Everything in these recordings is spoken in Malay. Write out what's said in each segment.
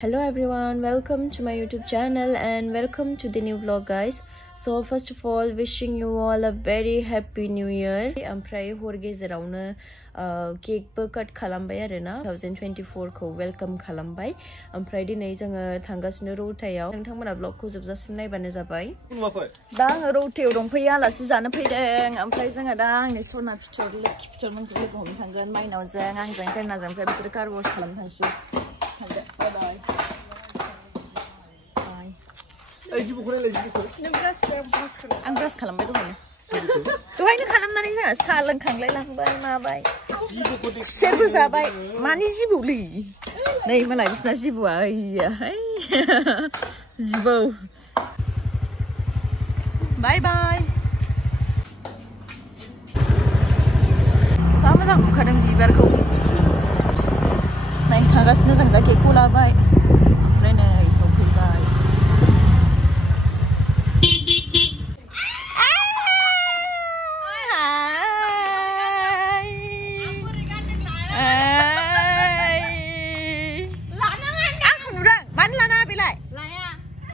Hello everyone, welcome to my YouTube channel and welcome to the new vlog guys. So first of all, wishing you all a very happy new year. Ampray horge zerauna cake cut khalambai arena 2024 ko welcome khalambai. Ampray dinai janga thangasino rotayaw nongthangmona vlog ko jobjasim naibane jabai. Da anga rotayaw dongfaiya alasi jano faideng. Ampray janga da angni sona picture lekki picture monkho logo hom thangon mainaw jang angjang tenajang oमफ्राय bisor car wash khalam thansi. Ang brush खालामबाय दहायनो खालामनानै जोंहा साहा लोंखांलाय लांबाय माबाय सेरबो जाबाय मानि जिबौलै नै मालाय बिसना जिबौआ ओइयाहाय जिबौ बाय बाय जा मोजां नुखादों बिबारखौ नै थांगासिनो जों दा केकखौ लाबाय ओमफ्राय नै सफैबाय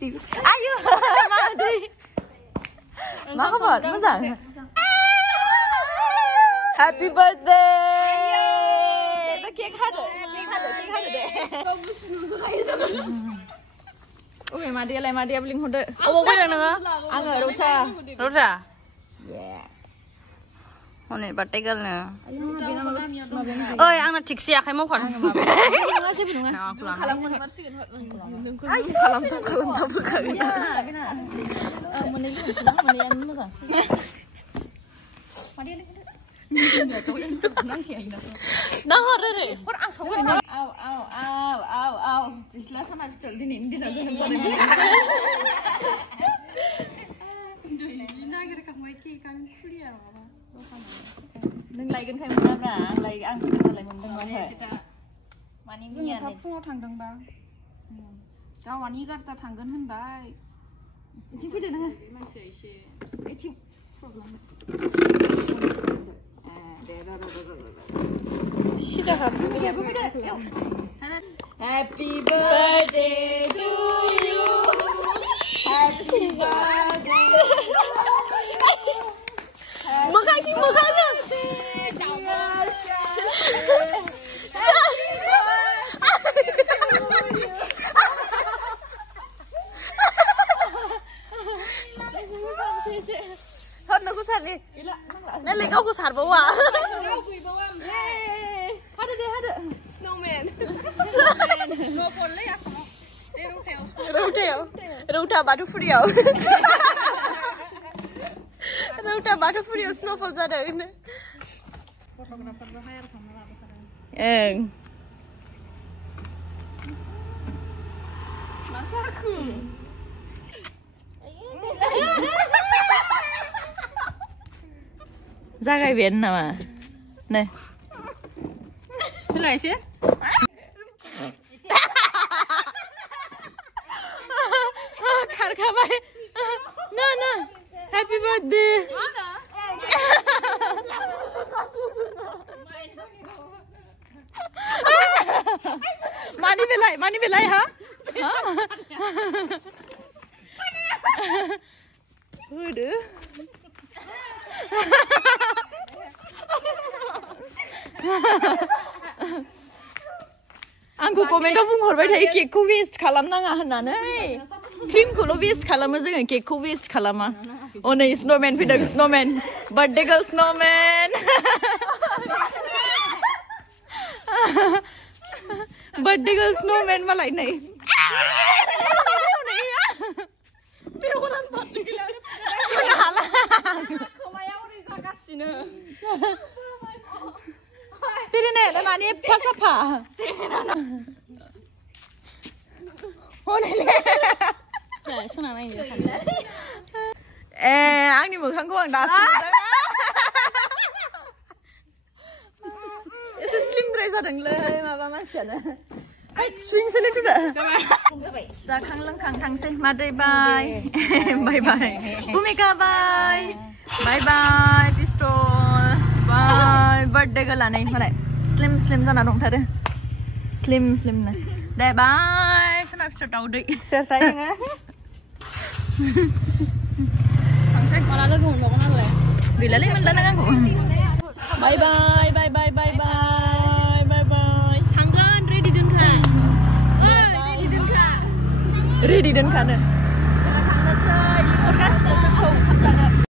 Ayo, mati. Ma kabar, moजां. Happy birthday. The cake hado deh. Oke, Madia beli hode. Oh, boleh nengah? Angga, Rota. Yeah. Ini bategal nih. Oh, yang nak tiksi ya, kamu kan? Nah, aku lah. Kalam tuh bukan. Ya, benar. Menian moजां. Nah, ada deh. Orang sama deh. Aw. Istilah sana bicara ini nasi pada. Neng lain kan mana kan? Lain angkat kita lain mana? Mani mian. Kita fungau tangdang bang. Kau wani garta tanggan henbai. Icing kuda nengah. Icing. Sudah kan? Happy birthday to you. Happy birthday. Makasih. Thôi nó có sạt đi. Nên lấy gấu có sạt bao à? Hát đi. Snowman. Ngô phồn lấy à? Ruta batu frio. Ruta batu frio snowfall जादों. Fotografer bahayar sama lah sekarang. Masaku. Zaगायबायानो नामा? नै Selesai sih? खारखाबाय ना happy birthday मानी बेलाय हा होदो आंखौ कमेन्टआव बुंहरबाय थायो केकखौ वेस्ट खालामनाङा होननानै क्रिमखौल' वेस्ट खालामो जोङो केकखौ वेस्ट खालामा अ नै स्नोमेन फैदों snowmen birthday girl snowmen birthday girl snowmen मालाय नै Tiri nih, lah mana pas apa? Oh nih. Saya nanya. Angni mukangku ang dasi. Itu slim dress ada ngelai, apa masnya? Swing sini tu dah. Sakang lengkang kang sih, madai bye. Bye. Bumika bye. Bye. Pistol. Bye. Birthday girl anai, malai. Slim sana dong thare. Slim na. Bye. setau deh. Selesai nggak? Langsung malah lu ngomong apa lagi? Bila lagi mana aku? Bye bye bye bye bye bye bye bye. Hanggan ready dun ka? Ready dun ka? Ready dan kan?